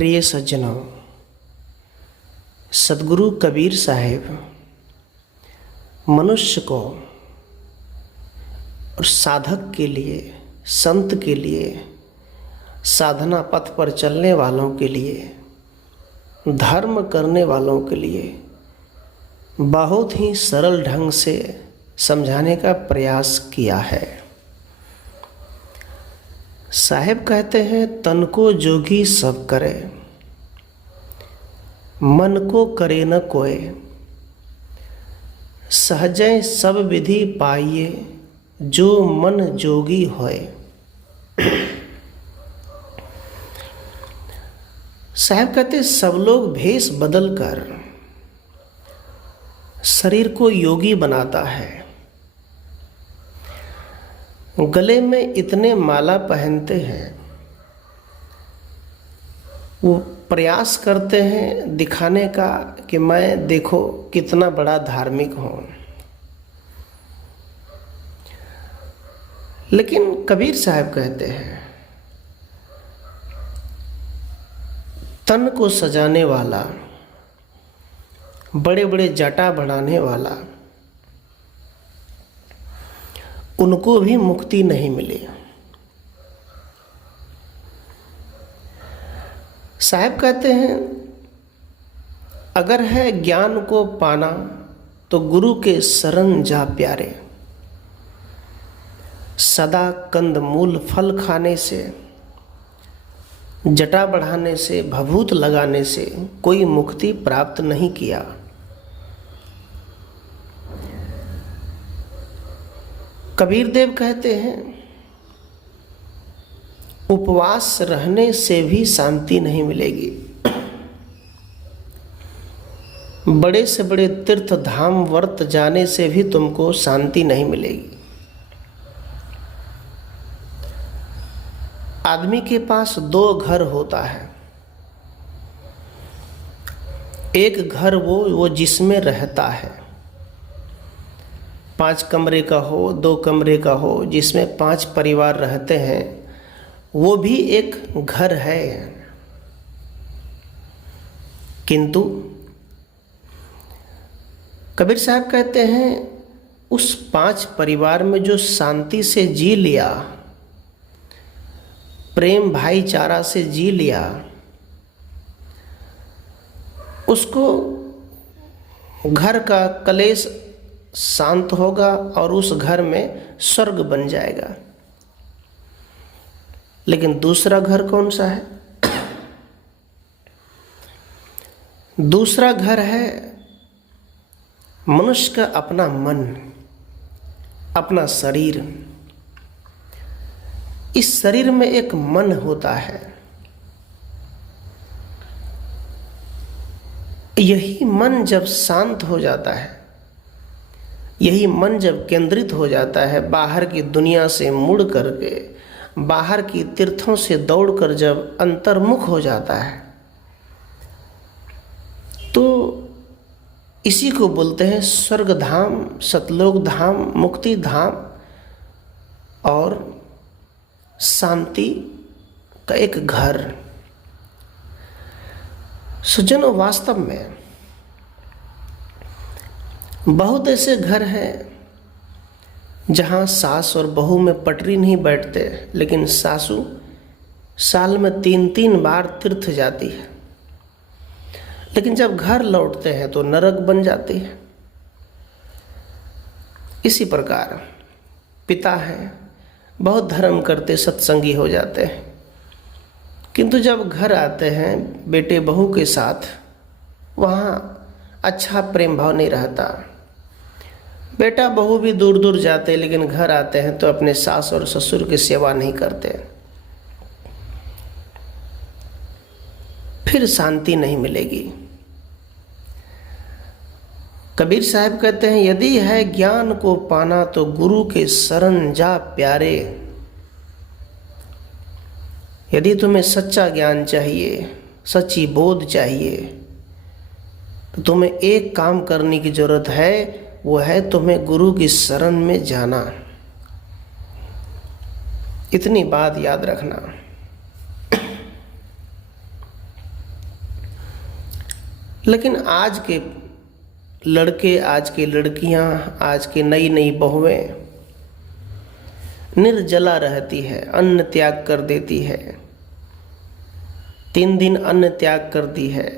प्रिय सज्जनों, सद्गुरु कबीर साहिब मनुष्य को और साधक के लिए, संत के लिए, साधना पथ पर चलने वालों के लिए, धर्म करने वालों के लिए बहुत ही सरल ढंग से समझाने का प्रयास किया है। साहिब कहते हैं, तन को जोगी सब करे, मन को करे न कोय, सहजय सब विधि पाइए, जो मन जोगी होए। साहिब कहते, सब लोग भेष बदल कर शरीर को योगी बनाता है, गले में इतने माला पहनते हैं, वो प्रयास करते हैं दिखाने का कि मैं देखो कितना बड़ा धार्मिक हूँ। लेकिन कबीर साहब कहते हैं, तन को सजाने वाला, बड़े बड़े जटा बढ़ाने वाला, उनको भी मुक्ति नहीं मिली। साहब कहते हैं, अगर है ज्ञान को पाना तो गुरु के शरण जा प्यारे, सदा कंद मूल फल खाने से, जटा बढ़ाने से, भभूत लगाने से कोई मुक्ति प्राप्त नहीं किया। कबीर देव कहते हैं, उपवास रहने से भी शांति नहीं मिलेगी, बड़े से बड़े तीर्थ धाम व्रत जाने से भी तुमको शांति नहीं मिलेगी। आदमी के पास दो घर होता है, एक घर वो जिसमें रहता है, 5 कमरे का हो, 2 कमरे का हो, जिसमें 5 परिवार रहते हैं, वो भी एक घर है। किंतु कबीर साहब कहते हैं, उस 5 परिवार में जो शांति से जी लिया, प्रेम भाईचारा से जी लिया, उसको घर का कलेश शांत होगा और उस घर में स्वर्ग बन जाएगा। लेकिन दूसरा घर कौन सा है? दूसरा घर है मनुष्य का अपना मन, अपना शरीर। इस शरीर में एक मन होता है, यही मन जब शांत हो जाता है, यही मन जब केंद्रित हो जाता है, बाहर की दुनिया से मुड़ करके, बाहर की तीर्थों से दौड़कर जब अंतर्मुख हो जाता है, तो इसी को बोलते हैं स्वर्ग धाम, सतलोक धाम, मुक्ति धाम और शांति का एक घर। सज्जनों, वास्तव में बहुत ऐसे घर हैं जहाँ सास और बहू में पटरी नहीं बैठते, लेकिन सासू साल में 3-3 बार तीर्थ जाती है, लेकिन जब घर लौटते हैं तो नरक बन जाती है। इसी प्रकार पिता हैं, बहुत धर्म करते, सत्संगी हो जाते हैं, किंतु जब घर आते हैं बेटे बहू के साथ, वहाँ अच्छा प्रेम भाव नहीं रहता। बेटा बहू भी दूर दूर जाते, लेकिन घर आते हैं तो अपने सास और ससुर की सेवा नहीं करते, फिर शांति नहीं मिलेगी। कबीर साहब कहते हैं, यदि है ज्ञान को पाना तो गुरु के शरण जा प्यारे। यदि तुम्हें सच्चा ज्ञान चाहिए, सच्ची बोध चाहिए, तो तुम्हें एक काम करने की जरूरत है, वो है तुम्हें गुरु की शरण में जाना। इतनी बात याद रखना। लेकिन आज के लड़के, आज की लड़कियां, आज की नई नई बहुएं निर्जला रहती है, अन्न त्याग कर देती है, 3 दिन अन्न त्याग करती है,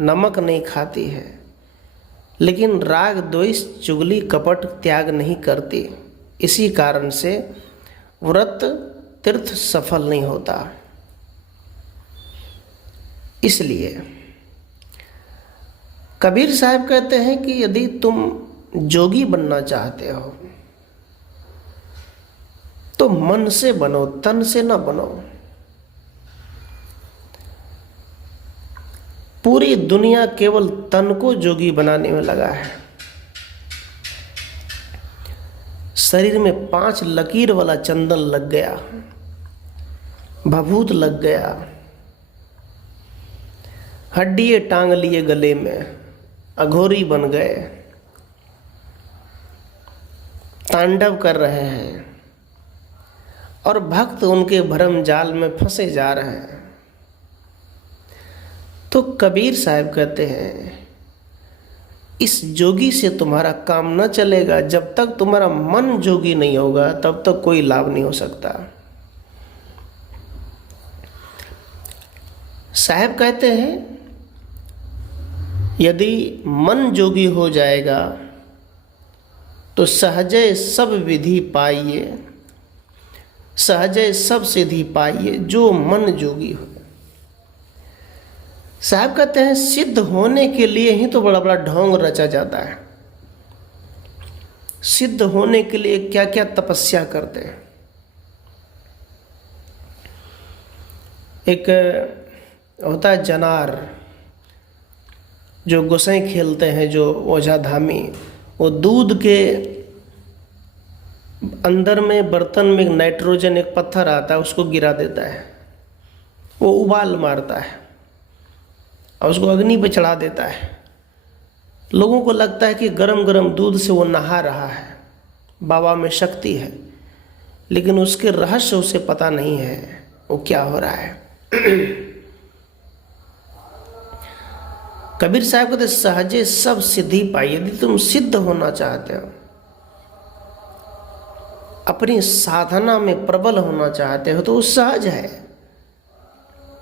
नमक नहीं खाती है, लेकिन राग द्वेष चुगली कपट त्याग नहीं करती। इसी कारण से व्रत तीर्थ सफल नहीं होता। इसलिए कबीर साहब कहते हैं कि यदि तुम जोगी बनना चाहते हो तो मन से बनो, तन से ना बनो। पूरी दुनिया केवल तन को जोगी बनाने में लगा है। शरीर में 5 लकीर वाला चंदन लग गया, भभूत लग गया, हड्डियां टांग लिए गले में, अघोरी बन गए, तांडव कर रहे हैं और भक्त उनके भरम जाल में फंसे जा रहे हैं। तो कबीर साहब कहते हैं इस जोगी से तुम्हारा काम न चलेगा। जब तक तुम्हारा मन जोगी नहीं होगा तब तक कोई लाभ नहीं हो सकता। साहब कहते हैं यदि मन जोगी हो जाएगा तो सहजय सब विधि पाइए, सहजय सब सिद्धि पाइए जो मन जोगी हो। साहब कहते हैं सिद्ध होने के लिए ही तो बड़ा बड़ा ढोंग रचा जाता है। सिद्ध होने के लिए क्या क्या तपस्या करते हैं। एक होता है जनार, जो गोसाई खेलते हैं, जो ओझा धामी, वो दूध के अंदर में बर्तन में नाइट्रोजन एक पत्थर आता है, उसको गिरा देता है, वो उबाल मारता है और उसको अग्नि पे चढ़ा देता है। लोगों को लगता है कि गरम गरम दूध से वो नहा रहा है, बाबा में शक्ति है, लेकिन उसके रहस्य उसे पता नहीं है वो क्या हो रहा है। कबीर साहब कहते सहजे सब सिद्धि पाइए। यदि तुम सिद्ध होना चाहते हो, अपनी साधना में प्रबल होना चाहते हो, तो वो सहज है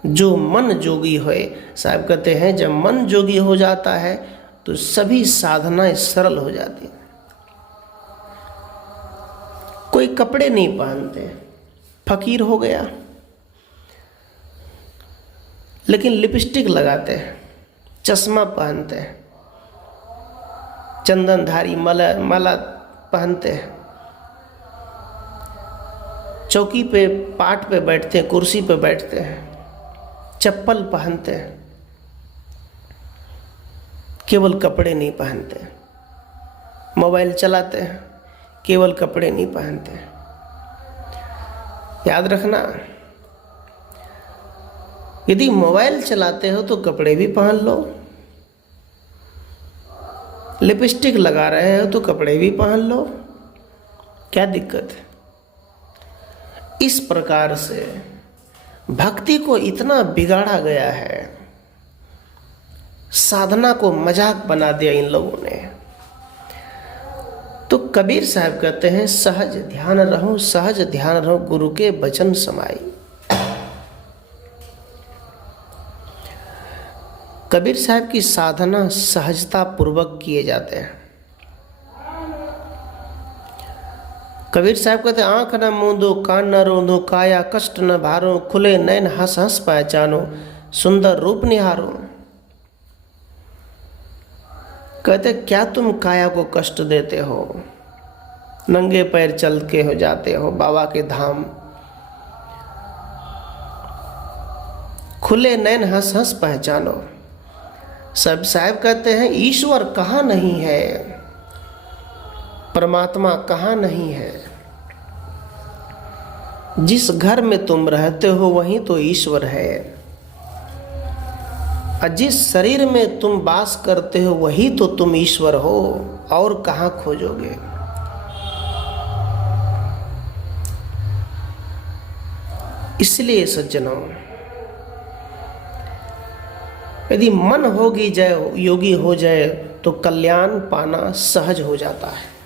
जो मन जोगी होए। साहब कहते हैं जब मन जोगी हो जाता है तो सभी साधनाएं सरल हो जाती हैं। कोई कपड़े नहीं पहनते, फकीर हो गया, लेकिन लिपस्टिक लगाते हैं, चश्मा पहनते हैं, चंदनधारी माला पहनते हैं, चौकी पे पाट पे बैठते हैं, कुर्सी पे बैठते हैं, चप्पल पहनते हैं, केवल कपड़े नहीं पहनते। मोबाइल चलाते हैं, केवल कपड़े नहीं पहनते। याद रखना, यदि मोबाइल चलाते हो तो कपड़े भी पहन लो, लिपस्टिक लगा रहे हो तो कपड़े भी पहन लो, क्या दिक्कत है। इस प्रकार से भक्ति को इतना बिगाड़ा गया है, साधना को मजाक बना दिया इन लोगों ने। तो कबीर साहब कहते हैं सहज ध्यान रहो, सहज ध्यान रहो, गुरु के वचन समाई। कबीर साहब की साधना सहजता पूर्वक किए जाते हैं। कबीर साहब कहते हैं आंख न मूंदो, कान न रोंदो, काया कष्ट न भारो, खुले नैन हंस हंस पहचानो, सुंदर रूप निहारो। कहते क्या तुम काया को कष्ट देते हो, नंगे पैर चल के हो जाते हो बाबा के धाम, खुले नैन हंस हंस पहचानो। सब साहब कहते हैं ईश्वर कहाँ नहीं है, परमात्मा कहाँ नहीं है। जिस घर में तुम रहते हो वहीं तो ईश्वर है, और जिस शरीर में तुम वास करते हो वही तो तुम ईश्वर हो, और कहाँ खोजोगे। इसलिए सज्जनों, यदि मन होगी जाए, योगी हो जाए, तो कल्याण पाना सहज हो जाता है।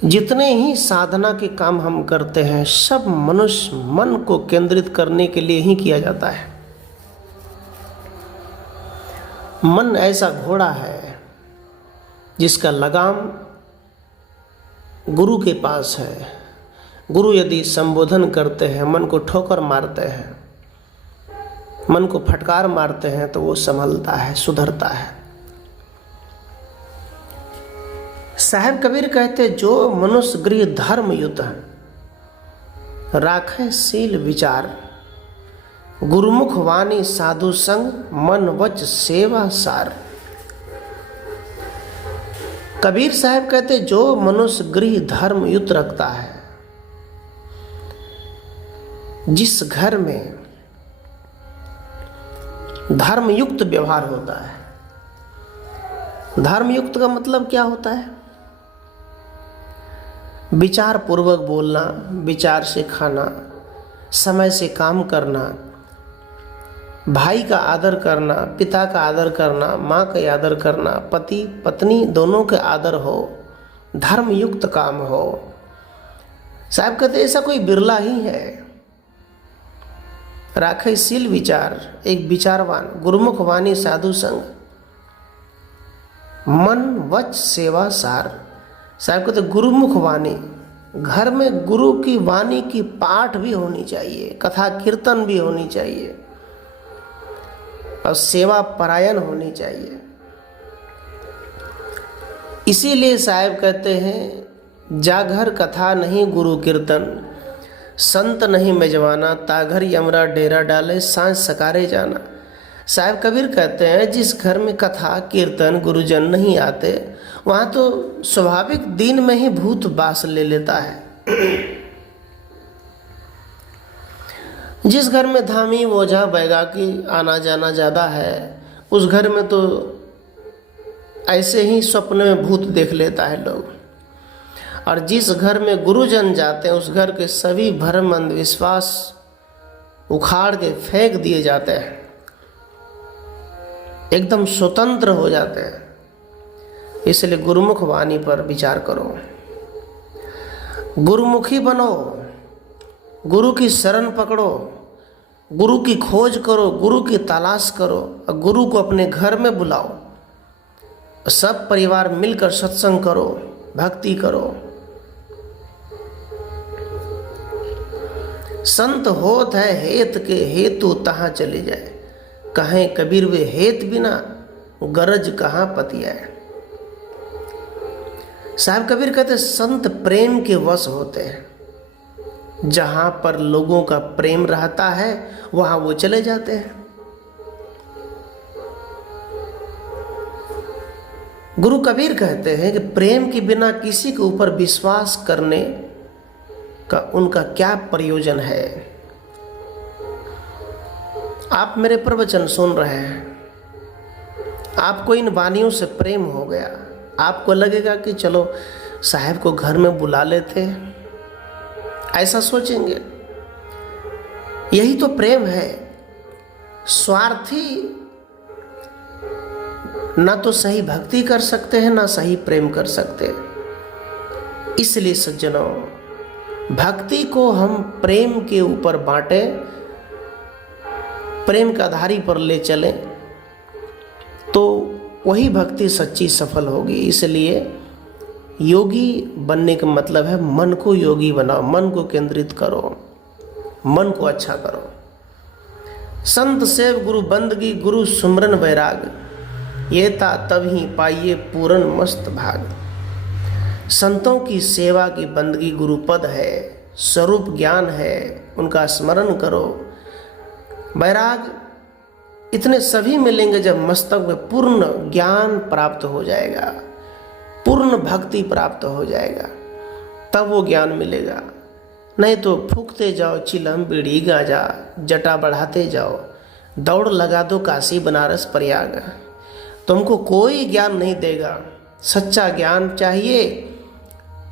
जितने ही साधना के काम हम करते हैं, सब मनुष्य मन को केंद्रित करने के लिए ही किया जाता है। मन ऐसा घोड़ा है जिसका लगाम गुरु के पास है। गुरु यदि संबोधन करते हैं, मन को ठोकर मारते हैं, मन को फटकार मारते हैं, तो वो संभलता है, सुधरता है। साहेब कबीर कहते, जो मनुष्य गृह धर्म युत राखे शील विचार, गुरुमुख वाणी साधु संग, मन वच सेवा सार। कबीर साहब कहते, जो मनुष्य गृह धर्म युत रखता है, जिस घर में धर्मयुक्त व्यवहार होता है। धर्मयुक्त का मतलब क्या होता है? विचार पूर्वक बोलना, विचार से खाना, समय से काम करना, भाई का आदर करना, पिता का आदर करना, माँ का आदर करना, पति पत्नी दोनों के आदर हो, धर्मयुक्त काम हो। साहब कहते ऐसा कोई बिरला ही है। राखे शील विचार, एक विचारवान, गुरुमुख वाणी साधु संग, मन वच सेवा सार। साहब कहते गुरुमुख वाणी, घर में गुरु की वाणी की पाठ भी होनी चाहिए, कथा कीर्तन भी होनी चाहिए, और सेवा परायण होनी चाहिए। इसीलिए साहब कहते हैं, जाघर कथा नहीं गुरु कीर्तन, संत नहीं मेजवाना, ताघर यमरा डेरा डाले, सांझ सकारे जाना। साहब कबीर कहते हैं, जिस घर में कथा कीर्तन गुरुजन नहीं आते, वहाँ तो स्वाभाविक दिन में ही भूत बास ले लेता है। जिस घर में धामी ओझा बैगा की आना जाना ज़्यादा है, उस घर में तो ऐसे ही स्वप्न में भूत देख लेता है लोग। और जिस घर में गुरुजन जाते हैं, उस घर के सभी भ्रम अंधविश्वास उखाड़ के फेंक दिए जाते हैं, एकदम स्वतंत्र हो जाते हैं। इसलिए गुरुमुख वाणी पर विचार करो, गुरुमुखी बनो, गुरु की शरण पकड़ो, गुरु की खोज करो, गुरु की तलाश करो, और गुरु को अपने घर में बुलाओ। सब परिवार मिलकर सत्संग करो, भक्ति करो। संत होत है हेत के, हेतु तहाँ चले जाए, कहें कबीर वे हेत बिना, गरज कहाँ पतियाए। साहब कबीर कहते, संत प्रेम के वश होते हैं। जहाँ पर लोगों का प्रेम रहता है, वहाँ वो चले जाते हैं। गुरु कबीर कहते हैं कि प्रेम के बिना किसी के ऊपर विश्वास करने का उनका क्या प्रयोजन है। आप मेरे प्रवचन सुन रहे हैं, आपको इन वाणियों से प्रेम हो गया, आपको लगेगा कि चलो साहब को घर में बुला लेते, ऐसा सोचेंगे। यही तो प्रेम है। स्वार्थी ना तो सही भक्ति कर सकते हैं, ना सही प्रेम कर सकते। इसलिए सज्जनों, भक्ति को हम प्रेम के ऊपर बांटें, प्रेम का धारी पर ले चलें, तो वही भक्ति सच्ची सफल होगी। इसलिए योगी बनने का मतलब है मन को योगी बनाओ, मन को केंद्रित करो, मन को अच्छा करो। संत सेव गुरु बंदगी, गुरु सुमरन वैराग, ये ता तब ही पाइए पूरन मस्त भाग। संतों की सेवा की बंदगी गुरु पद है, स्वरूप ज्ञान है, उनका स्मरण करो। वैराग इतने सभी मिलेंगे जब मस्तक में पूर्ण ज्ञान प्राप्त हो जाएगा, पूर्ण भक्ति प्राप्त हो जाएगा, तब वो ज्ञान मिलेगा। नहीं तो फूकते जाओ चिलम बीड़ी गांजा, जटा बढ़ाते जाओ, दौड़ लगा दो काशी बनारस प्रयाग, तुमको कोई ज्ञान नहीं देगा। सच्चा ज्ञान चाहिए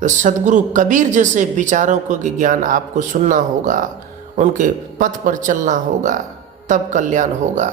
तो सदगुरु कबीर जैसे विचारों को ज्ञान आपको सुनना होगा, उनके पथ पर चलना होगा, तब कल्याण होगा।